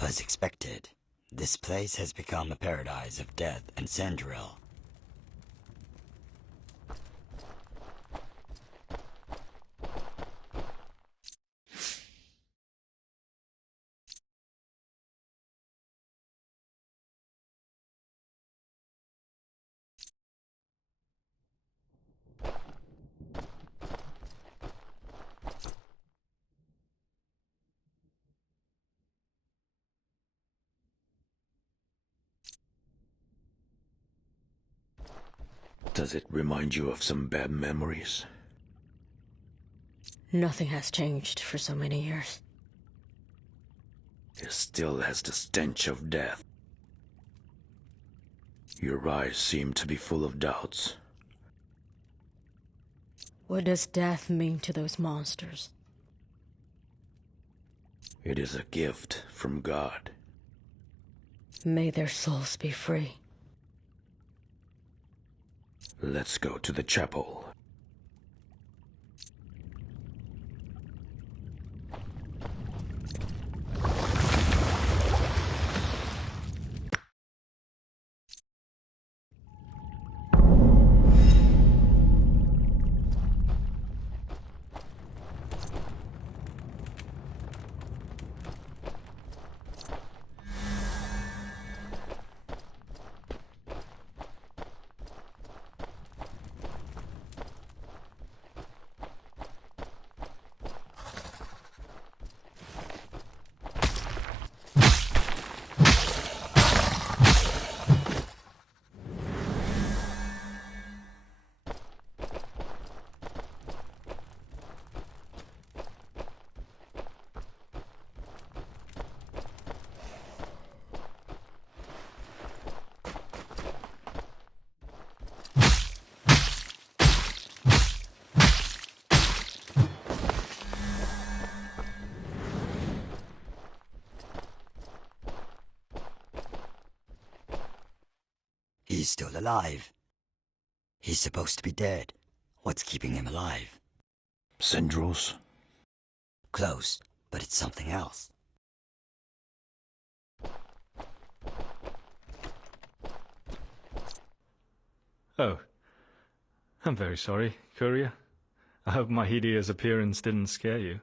As expected, this place has become a paradise of death and sand drill. Does it remind you of some bad memories? Nothing has changed for so many years. It still has the stench of death. Your eyes seem to be full of doubts. What does death mean to those monsters? It is a gift from God. May their souls be free. Let's go to the chapel. He's still alive. He's supposed to be dead. What's keeping him alive? Syndros? Close, but it's something else. Oh. I'm very sorry, Courier. I hope my hideous appearance didn't scare you.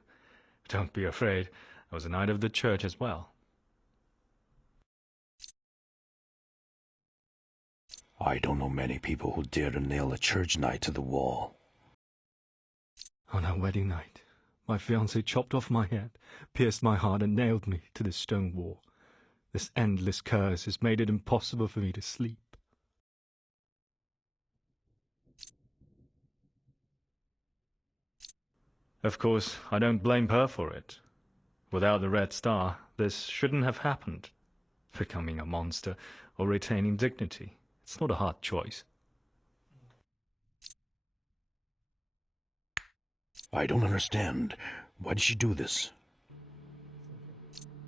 Don't be afraid. I was a knight of the church as well. I don't know many people who dare to nail a church knight to the wall. On our wedding night, my fiancée chopped off my head, pierced my heart, and nailed me to this stone wall. This endless curse has made it impossible for me to sleep. Of course, I don't blame her for it. Without the Red Star, this shouldn't have happened. Becoming a monster or retaining dignity, it's not a hard choice. I don't understand. Why did she do this?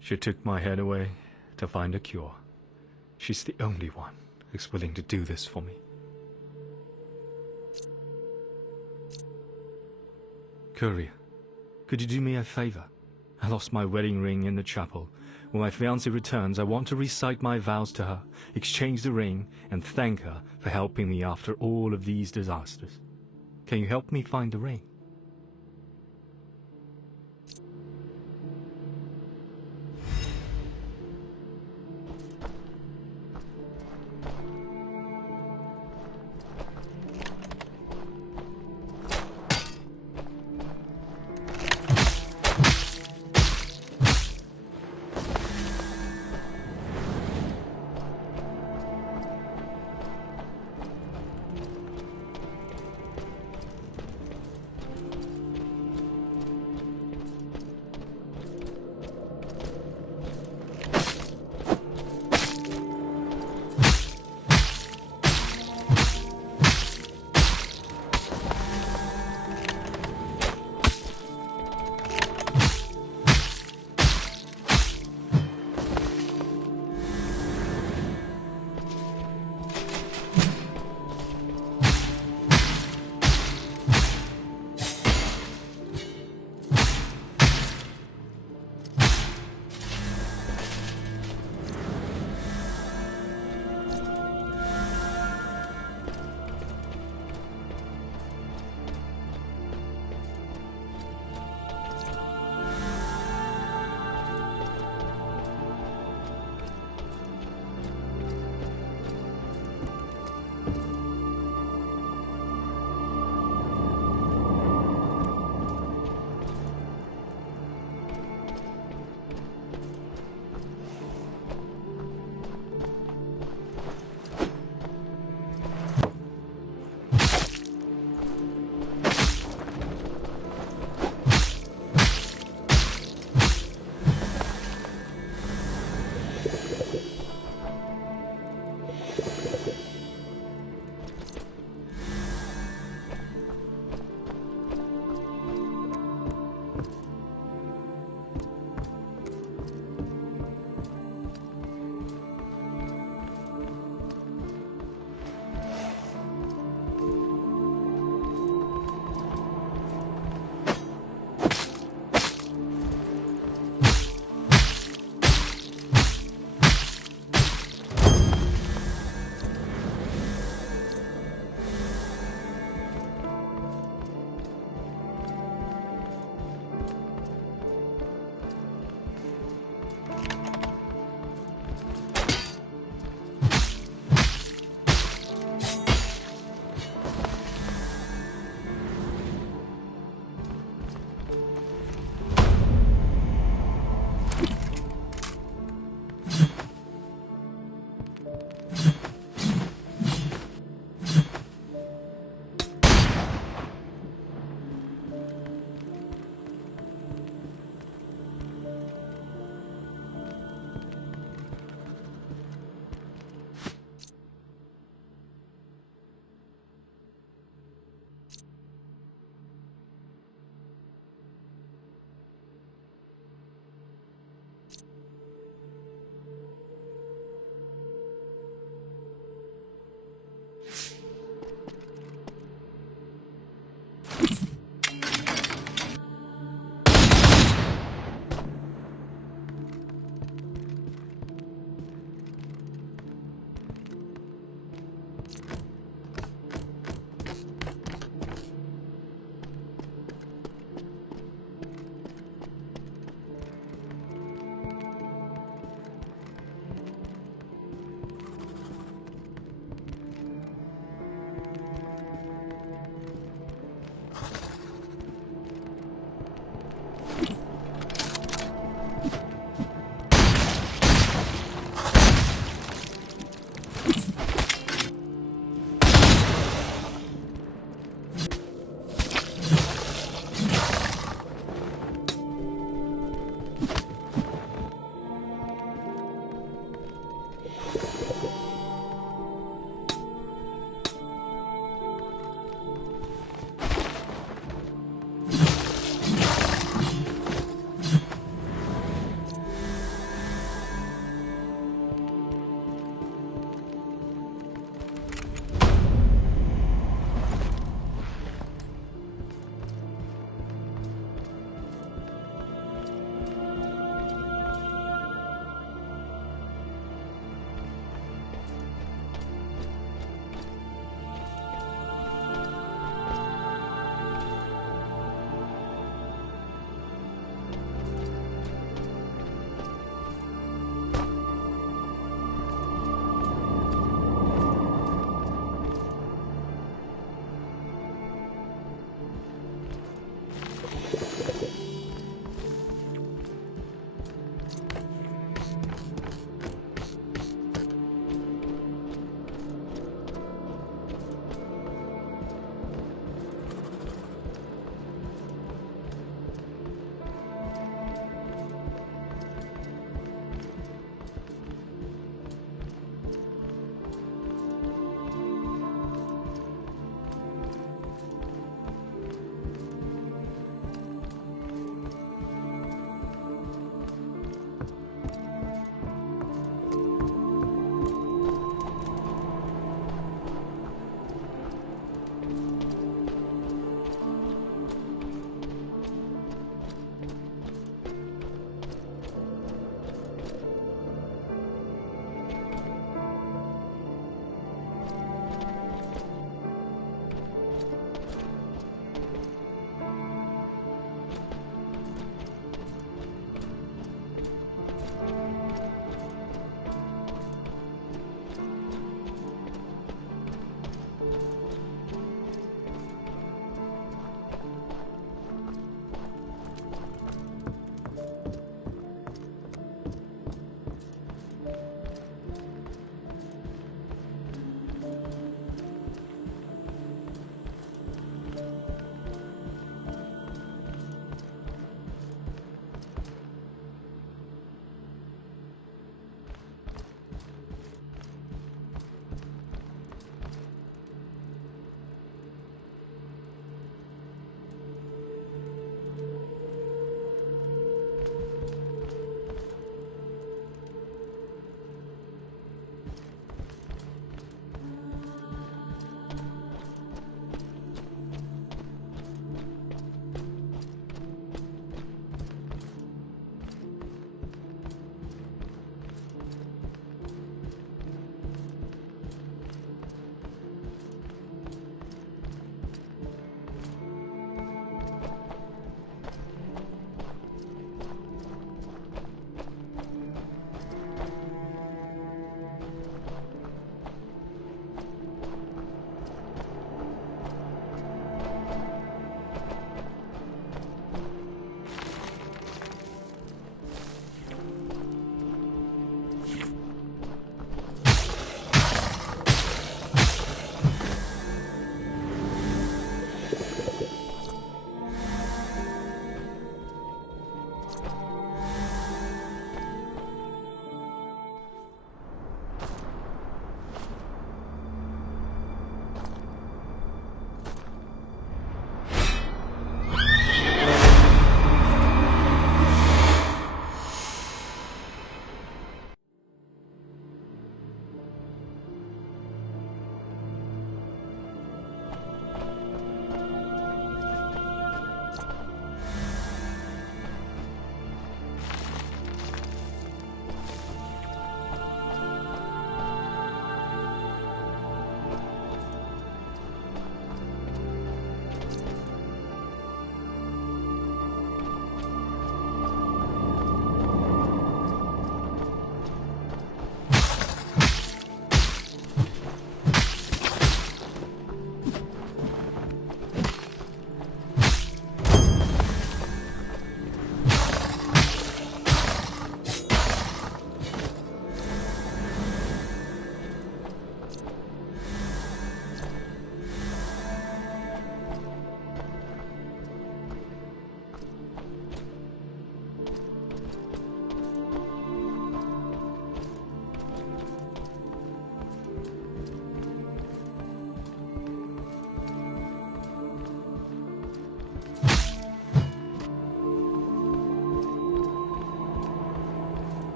She took my head away to find a cure. She's the only one who's willing to do this for me. Courier, could you do me a favor? I lost my wedding ring in the chapel. When my fiancée returns, I want to recite my vows to her, exchange the ring, and thank her for helping me after all of these disasters. Can you help me find the ring?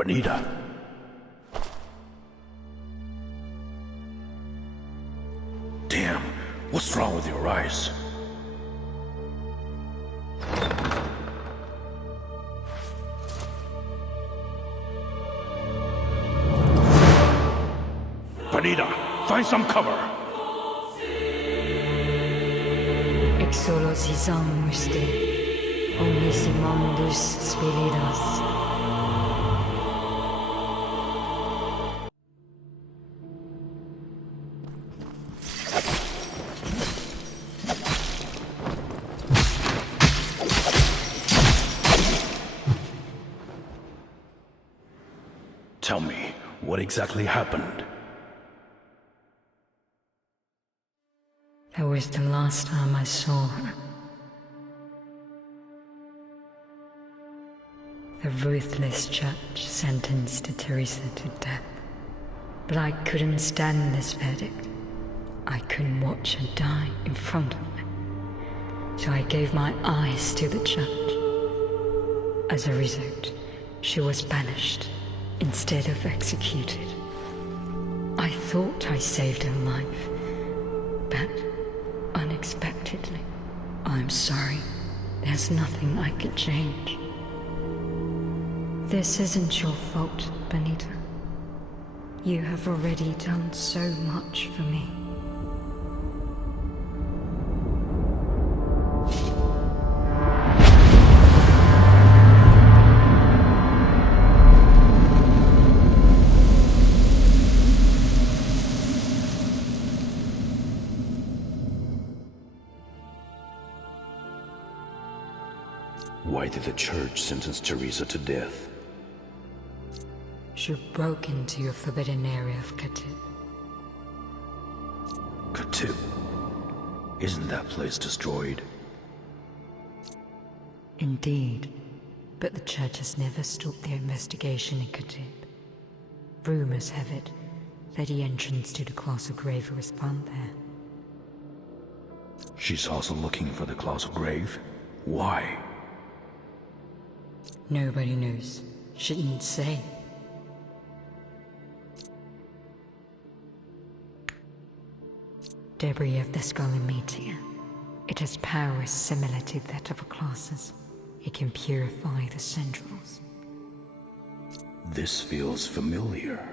Bonita. Damn, what's wrong with your eyes? Bonita, find some cover. Exolosisam muste, omnissimandus spiritus. Tell me, what exactly happened? That was the last time I saw her. The ruthless judge sentenced Teresa to death. But I couldn't stand this verdict. I couldn't watch her die in front of me. So I gave my eyes to the judge. As a result, she was banished instead of executed. I thought I saved her life, but unexpectedly, I'm sorry, there's nothing I could change. This isn't your fault, Bonita. You have already done so much for me. Why did the church sentence Teresa to death? She broke into your forbidden area of Katib. Katib? Isn't that place destroyed? Indeed, but the church has never stopped their investigation in Katib. Rumors have it that the entrance to the colossal grave was found there. She's also looking for the colossal grave? Why? Nobody knows. Shouldn't say. Debris of the Scarlet Meteor. It has powers similar to that of a Colossus. It can purify the centrals. This feels familiar.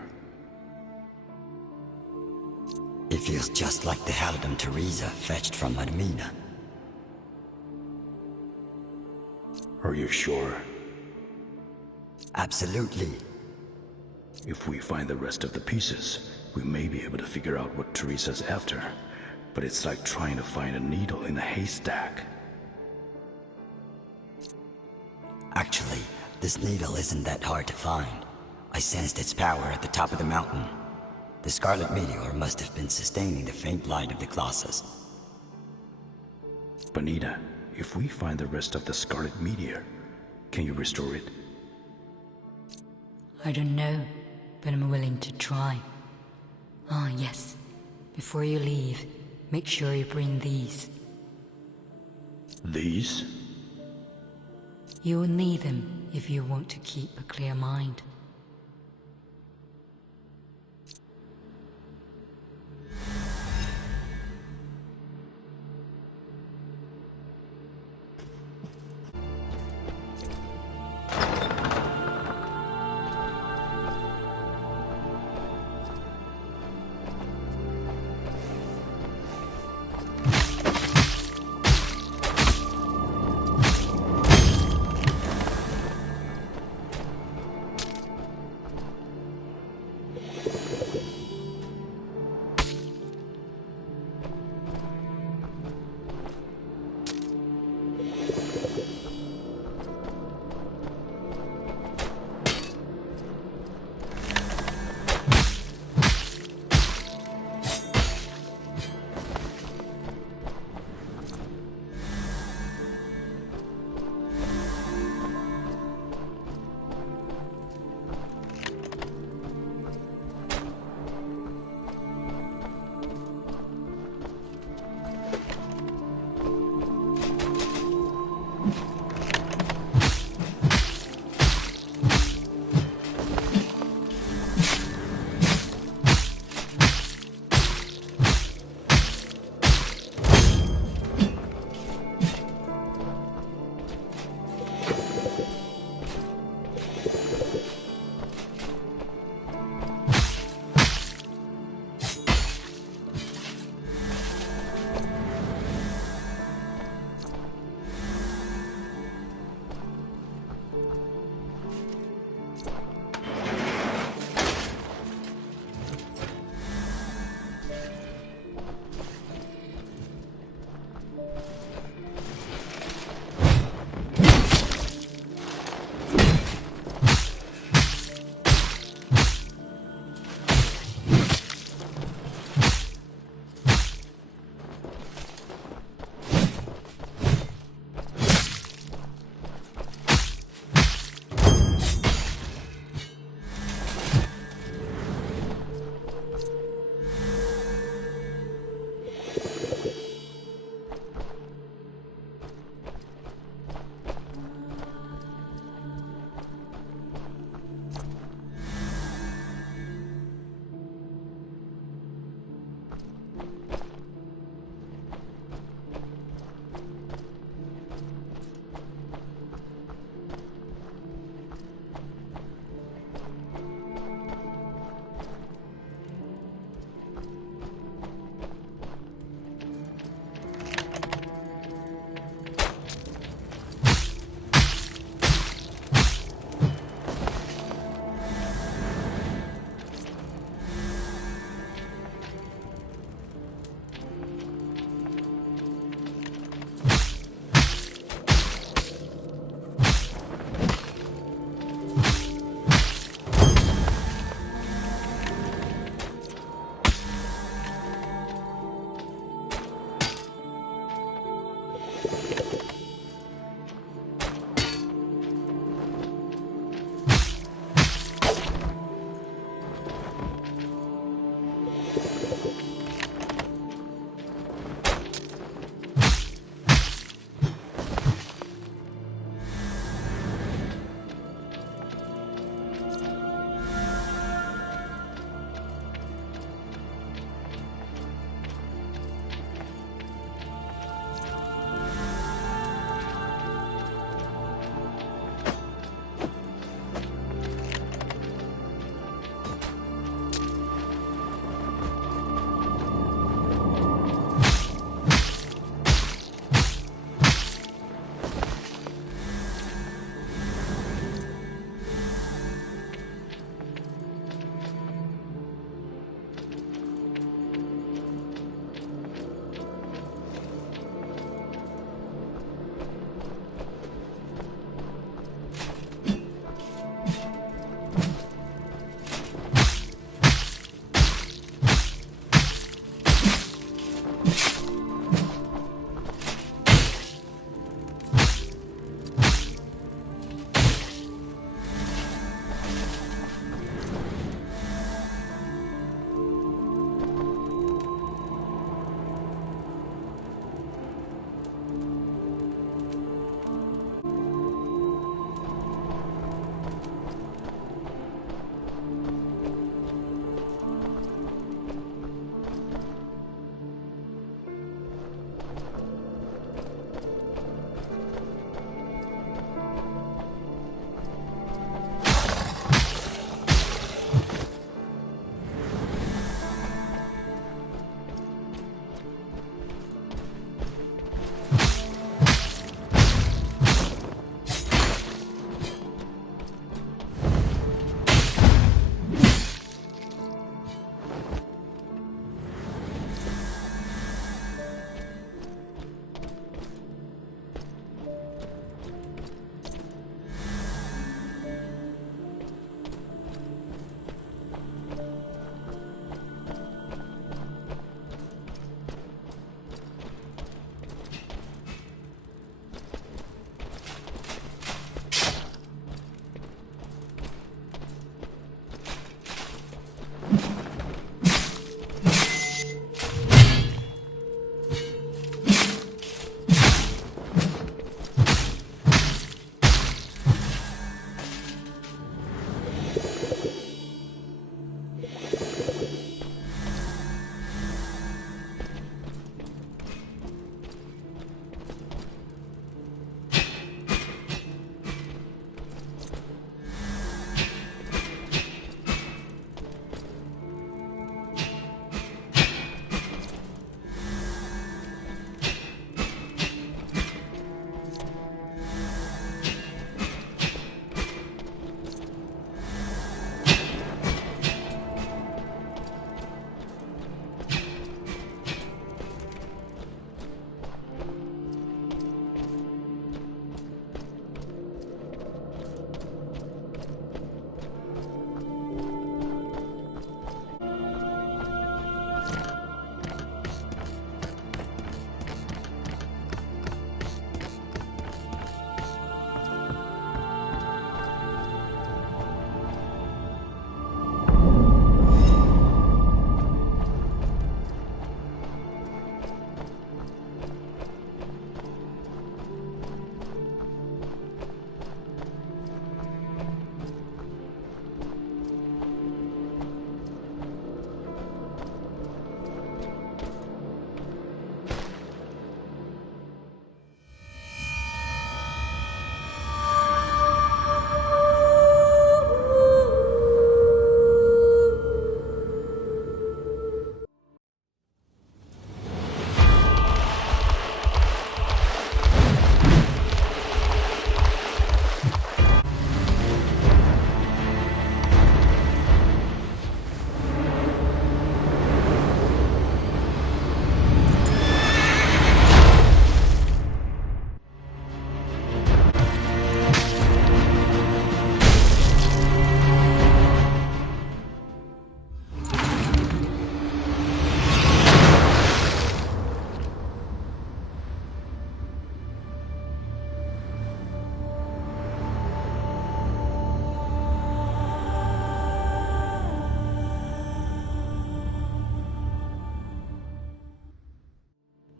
It feels just like the Halidom Teresa fetched from Madamina. Are you sure? Absolutely. If we find the rest of the pieces, we may be able to figure out what Teresa's after. But it's like trying to find a needle in a haystack. Actually, this needle isn't that hard to find. I sensed its power at the top of the mountain. The Scarlet Meteor must have been sustaining the faint light of the Colossus. Bonita, if we find the rest of the Scarlet Meteor, can you restore it? I don't know, but I'm willing to try. Ah, yes. Before you leave, make sure you bring these. These? You will need them if you want to keep a clear mind.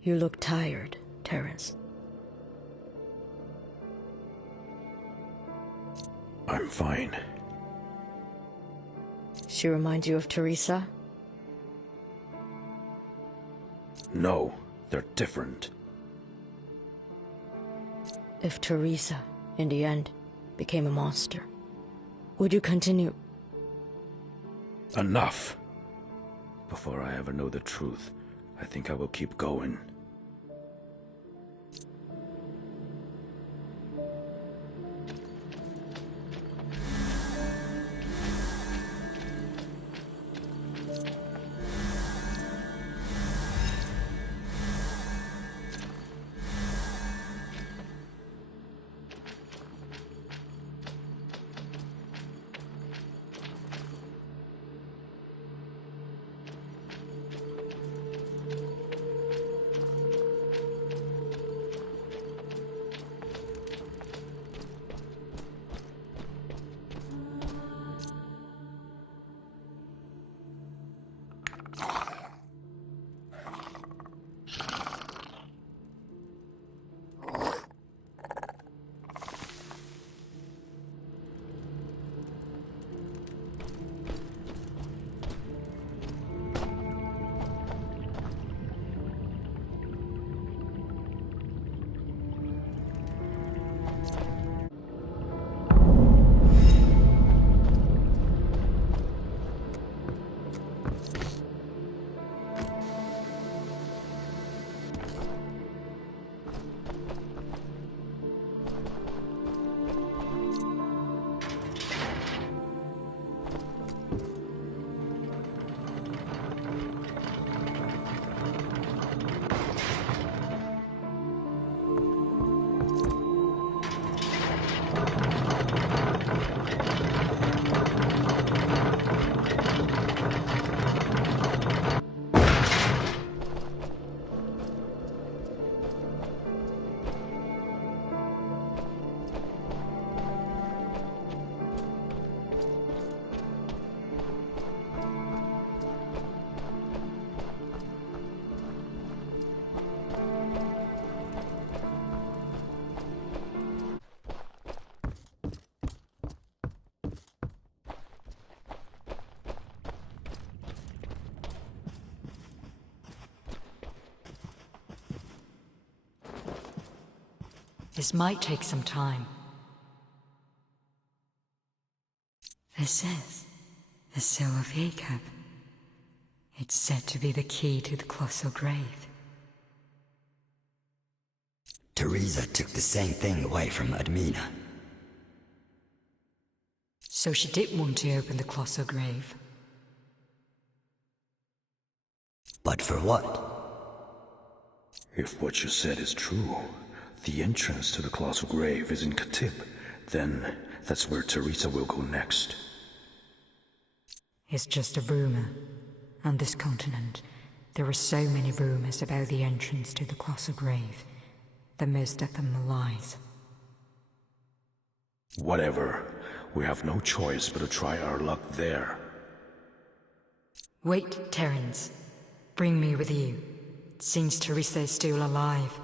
You look tired, Terence. I'm fine. She reminds you of Teresa? No, they're different. If Teresa, in the end, became a monster, would you continue? Enough! Before I ever know the truth, I think I will keep going. This might take some time. This is the Seal of Jacob. It's said to be the key to the colossal grave. Teresa took the same thing away from Admina. So she did want to open the colossal grave. But for what? If what you said is true, the entrance to the colossal grave is in Katib, then that's where Teresa will go next. It's just a rumor. On this continent, there are so many rumors about the entrance to the colossal grave, that most of them are lies. Whatever. We have no choice but to try our luck there. Wait, Terence. Bring me with you. Since Teresa is still alive,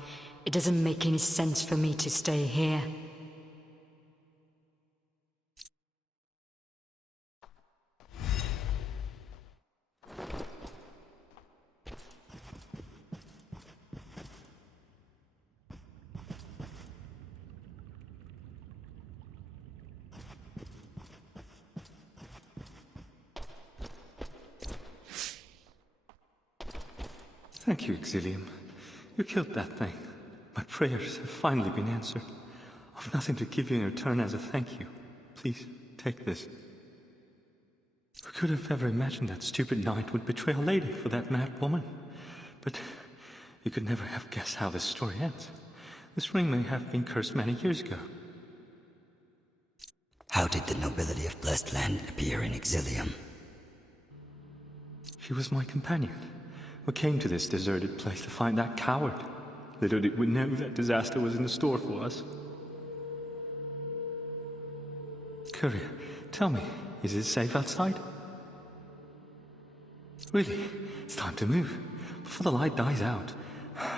it doesn't make any sense for me to stay here. Thank you, Exilium. You killed that thing. My prayers have finally been answered. I've nothing to give you in return as a thank you. Please, take this. Who could have ever imagined that stupid knight would betray a lady for that mad woman? But you could never have guessed how this story ends. This ring may have been cursed many years ago. How did the nobility of Blessed Land appear in Exilium? She was my companion. We came to this deserted place to find that coward. Little did we know that disaster was in store for us. Courier, tell me, is it safe outside? Really, it's time to move, before the light dies out.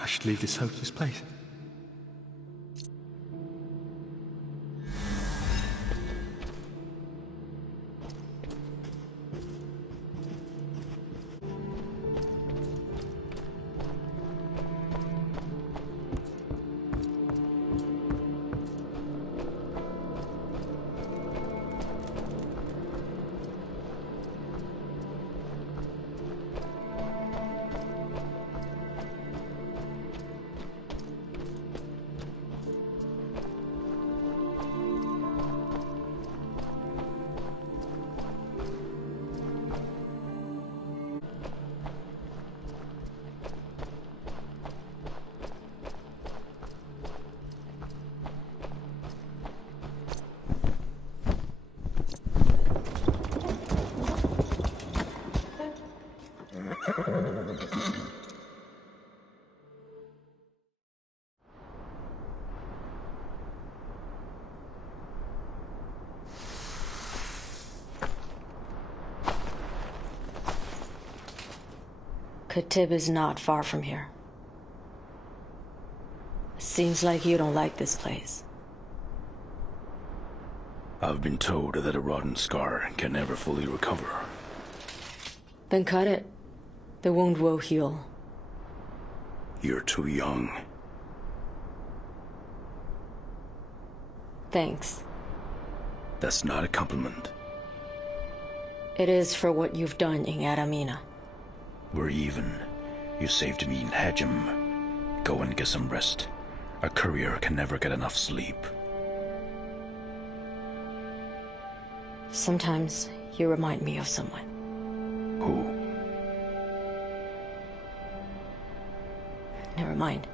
I should leave this hopeless place. Khatib is not far from here. Seems like you don't like this place. I've been told that a rotten scar can never fully recover. Then cut it. The wound will heal. You're too young. Thanks. That's not a compliment. It is for what you've done in Adamina. We're even. You saved me in Hajim. Go and get some rest. A courier can never get enough sleep. Sometimes you remind me of someone. Who? Never mind.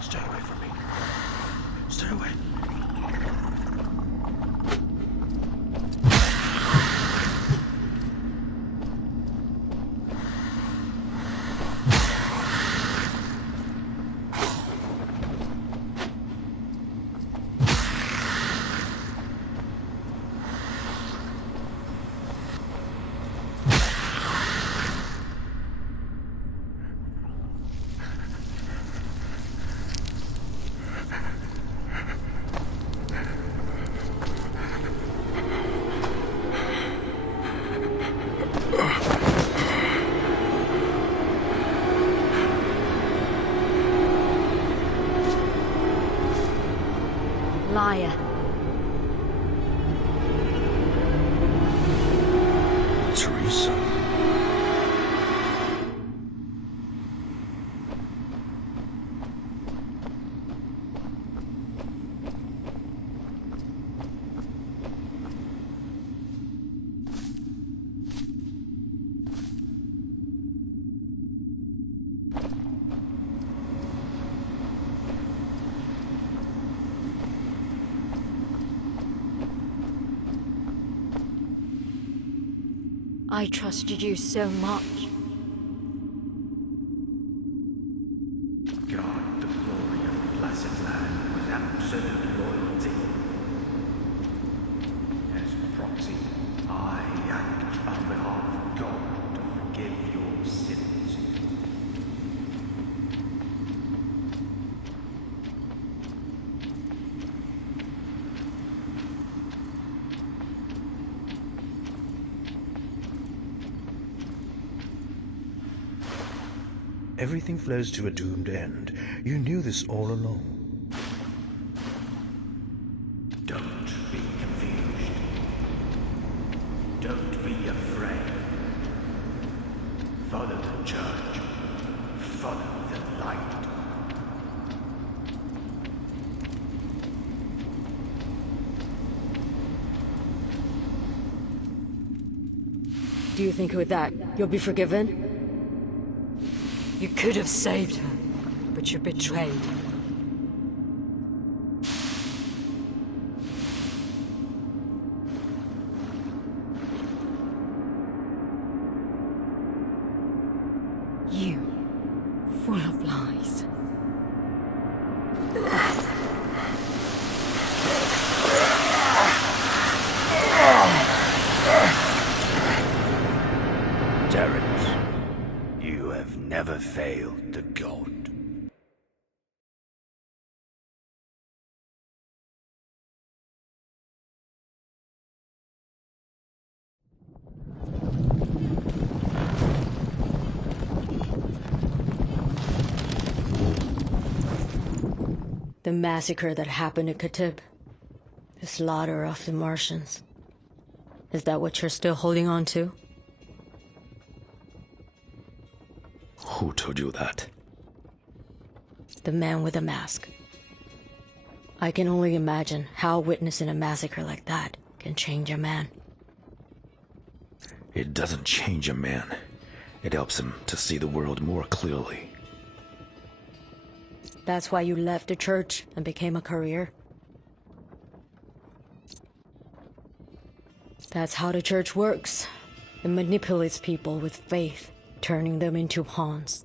Stay away from me. Stay away. Liar. Teresa. I trusted you so much. God, the glory of the blessed land with absolute loyalty. As a proxy, I act on behalf of God to forgive your sins. Everything flows to a doomed end. You knew this all along. Don't be confused. Don't be afraid. Follow the church. Follow the light. Do you think with that, you'll be forgiven? You could have saved her, but you betrayed. full of lies. Terrence, you have never failed the god. The massacre that happened at Khatib. The slaughter of the Martians. Is that what you're still holding on to? Who told you that? The man with the mask. I can only imagine how witnessing a massacre like that can change a man. It doesn't change a man. It helps him to see the world more clearly. That's why you left the church and became a courier? That's how the church works. It manipulates people with faith, turning them into pawns.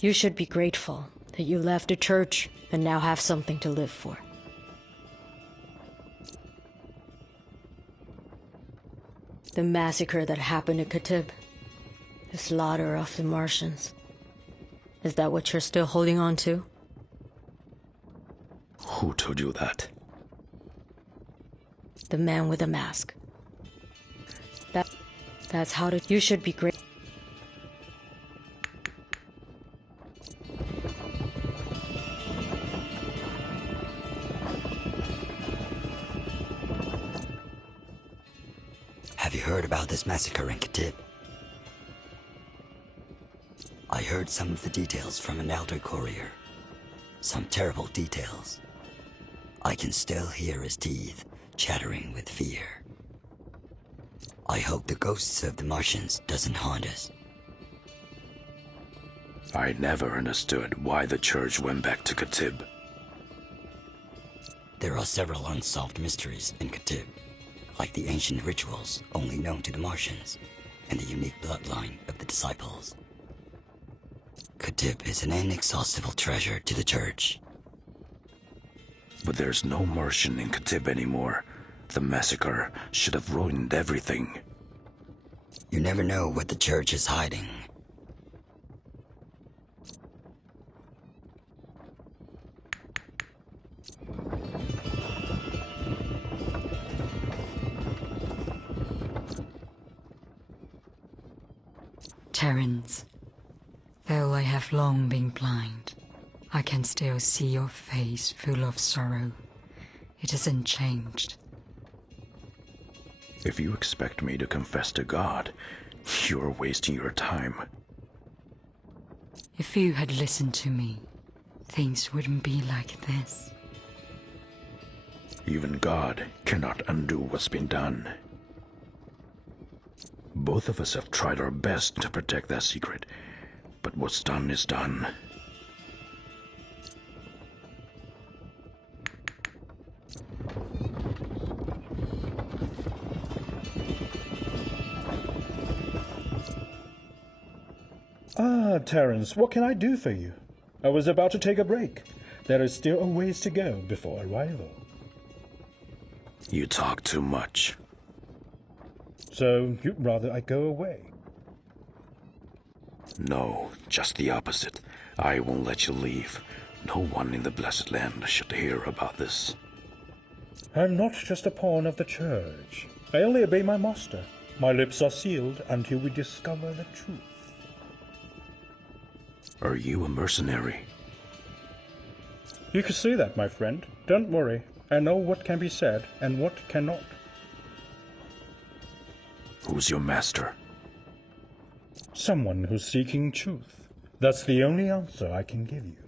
You should be grateful that you left the church and now have something to live for. The massacre that happened at Khatib. The slaughter of the Martians. Is that what you're still holding on to? Who told you that? The man with the mask. That's how to... You should be great. Have you heard about this massacre in Khatib? I heard some of the details from an elder courier. Some terrible details. I can still hear his teeth chattering with fear. I hope the ghosts of the Martians doesn't haunt us. I never understood why the church went back to Khatib. There are several unsolved mysteries in Khatib, like the ancient rituals only known to the Martians, and the unique bloodline of the disciples. Khatib is an inexhaustible treasure to the church. But there's no Martian in Khatib anymore. The massacre should have ruined everything. You never know what the church is hiding. Terrence, though I have long been blind, I can still see your face full of sorrow. It hasn't changed. If you expect me to confess to God, you're wasting your time. If you had listened to me, things wouldn't be like this. Even God cannot undo what's been done. Both of us have tried our best to protect that secret, but what's done is done. Ah, Terrence, what can I do for you? I was about to take a break. There is still a ways to go before arrival. You talk too much. So, you'd rather I go away? No, just the opposite. I won't let you leave. No one in the Blessed Land should hear about this. I'm not just a pawn of the church. I only obey my master. My lips are sealed until we discover the truth. Are you a mercenary? You can say that, my friend. Don't worry. I know what can be said and what cannot. Who's your master? Someone who's seeking truth. That's the only answer I can give you.